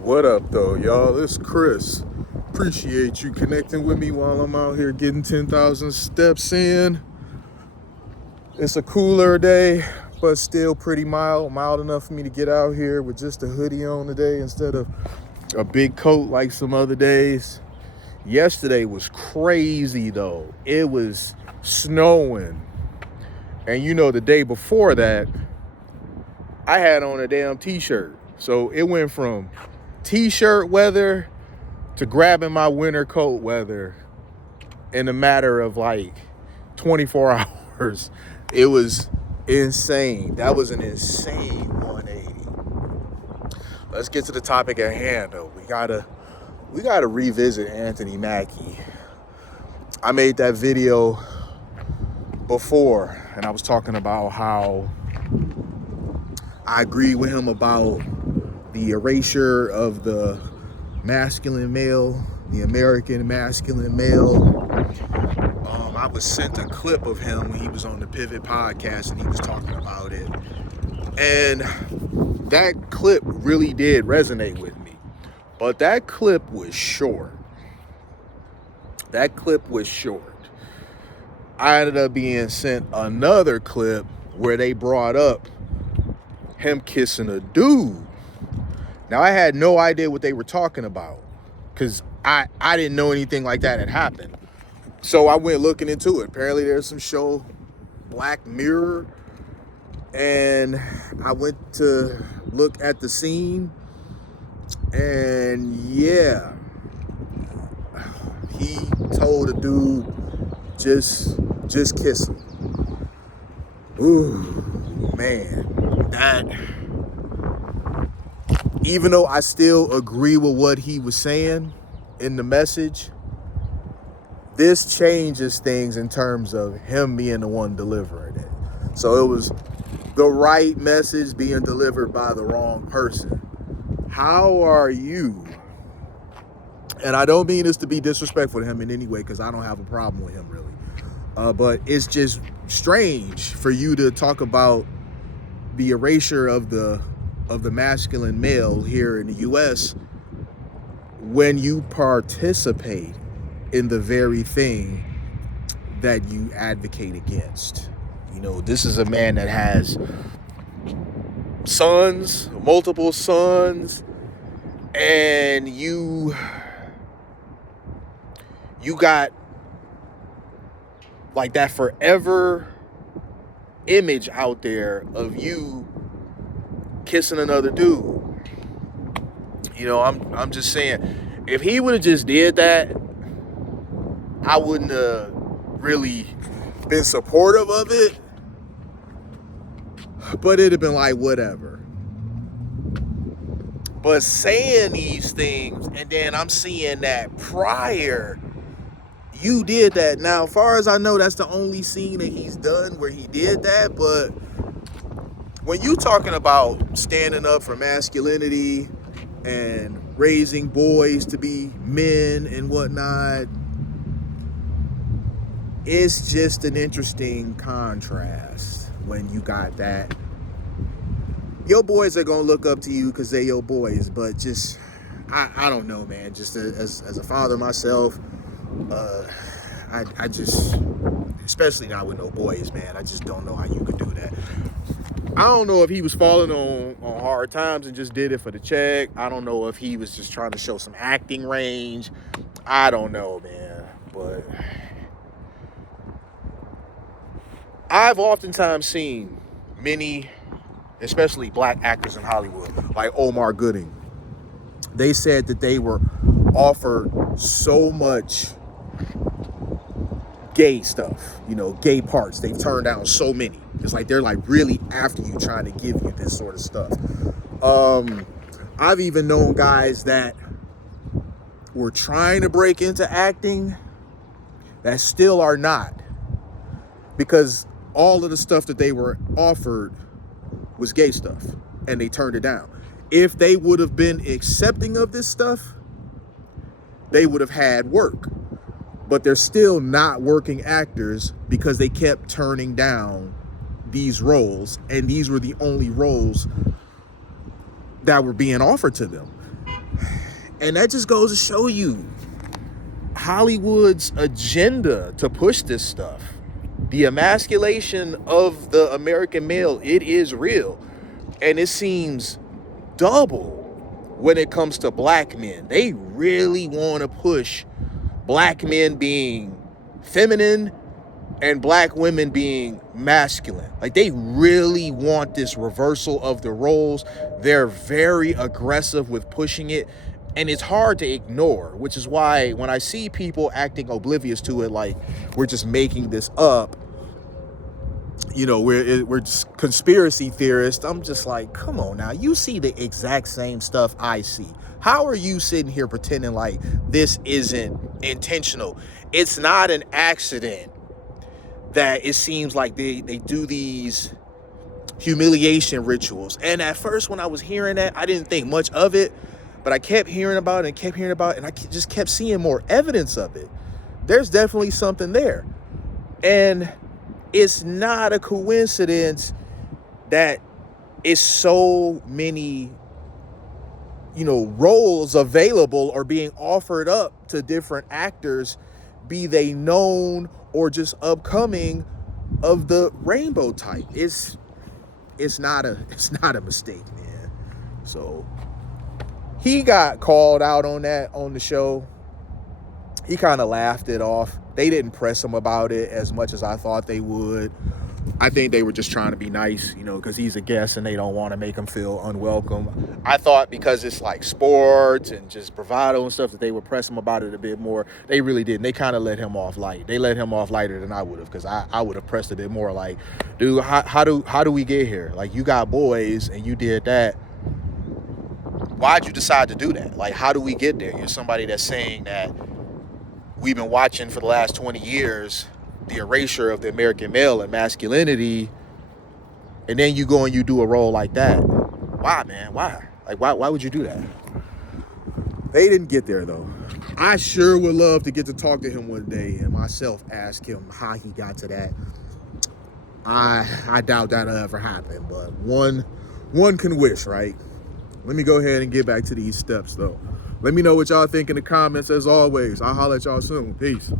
What up, though, y'all? It's Chris. Appreciate you connecting with me while I'm out here getting 10,000 steps in. It's a cooler day, but still pretty mild enough for me to get out here with just a hoodie on today instead of a big coat like some other days. Yesterday was crazy, though. It was snowing. And the day before that, I had on a damn t-shirt. So it went from t-shirt weather to grabbing my winter coat weather in a matter of like 24 hours. It was insane. That was an insane 180. Let's get to the topic at hand, though. We gotta revisit Anthony Mackie. I made that video before, and I was talking about how I agree with him about the erasure of the masculine male, the American masculine male. I was sent a clip of him when he was on the Pivot podcast and he was talking about it. And that clip really did resonate with me. But that clip was short. I ended up being sent another clip where they brought up him kissing a dude. Now, I had no idea what they were talking about because I didn't know anything like that had happened. So I went looking into it. Apparently there's some show, Black Mirror, and I went to look at the scene, and yeah, he told a dude, just kiss him. Ooh, man, that... Even though I still agree with what he was saying in the message, this changes things in terms of him being the one delivering it. So it was the right message being delivered by the wrong person. How are you? And I don't mean this to be disrespectful to him in any way, because I don't have a problem with him, really. But it's just strange for you to talk about the erasure of the masculine male here in the U.S. when you participate in the very thing that you advocate against. This is a man that has sons, multiple sons, and you got like that forever image out there of you kissing another dude. I'm just saying, if he would have just did that, I wouldn't have really been supportive of it, but it'd have been like, whatever. But saying these things, and then I'm seeing that prior, you did that. Now, as far as I know, that's the only scene that he's done where he did that, but when you talking about standing up for masculinity and raising boys to be men and whatnot, it's just an interesting contrast when you got that. Your boys are going to look up to you because they're your boys, but just, I don't know, man. Just as a father myself, I just, especially not with no boys, man, I just don't know how you could do that. I don't know if he was falling on hard times and just did it for the check. I don't know if he was just trying to show some acting range. I don't know, man. But I've oftentimes seen many, especially black actors in Hollywood, like Omar Gooding. They said that they were offered so much gay stuff, gay parts. They've turned down so many. It's like they're like really after you, trying to give you this sort of stuff. I've even known guys that were trying to break into acting that still are not, because all of the stuff that they were offered was gay stuff and they turned it down. If they would have been accepting of this stuff, they would have had work. But they're still not working actors because they kept turning down these roles, and these were the only roles that were being offered to them. And that just goes to show you Hollywood's agenda to push this stuff. The emasculation of the American male, it is real. And it seems double when it comes to black men. They really want to push black men being feminine and black women being masculine. Like, they really want this reversal of the roles. They're very aggressive with pushing it, and it's hard to ignore, which is why when I see people acting oblivious to it, like we're just making this up, you know, we're just conspiracy theorists, I'm just like, come on now, you see the exact same stuff I see. How are you sitting here pretending like this isn't intentional? It's not an accident that it seems like they do these humiliation rituals. And at first when I was hearing that, I didn't think much of it, but I kept hearing about it and I just kept seeing more evidence of it. There's definitely something there. And it's not a coincidence that it's so many, you know, roles available or being offered up to different actors, be they known or just upcoming, of the rainbow type. It's not a mistake, man. So he got called out on that on the show. He kind of laughed it off. They didn't press him about it as much as I thought they would. I think they were just trying to be nice, you know, because he's a guest and they don't want to make him feel unwelcome. I thought because it's like sports and just bravado and stuff that they would press him about it a bit more. They really didn't. They kind of let him off light. They let him off lighter than I would have, because I would have pressed a bit more like, dude, how do we get here? Like, you got boys and you did that. Why'd you decide to do that? Like, how do we get there? You're somebody that's saying that we've been watching for the last 20 years the erasure of the American male and masculinity, and then you go and you do a role like that. Why, man? Why? Like, why would you do that? They didn't get there, though. I sure would love to get to talk to him one day and myself ask him how he got to that. I doubt that'll ever happen, but one can wish, right? Let me go ahead and get back to these steps, though. Let me know what y'all think in the comments. As always, I'll holler at y'all soon. Peace.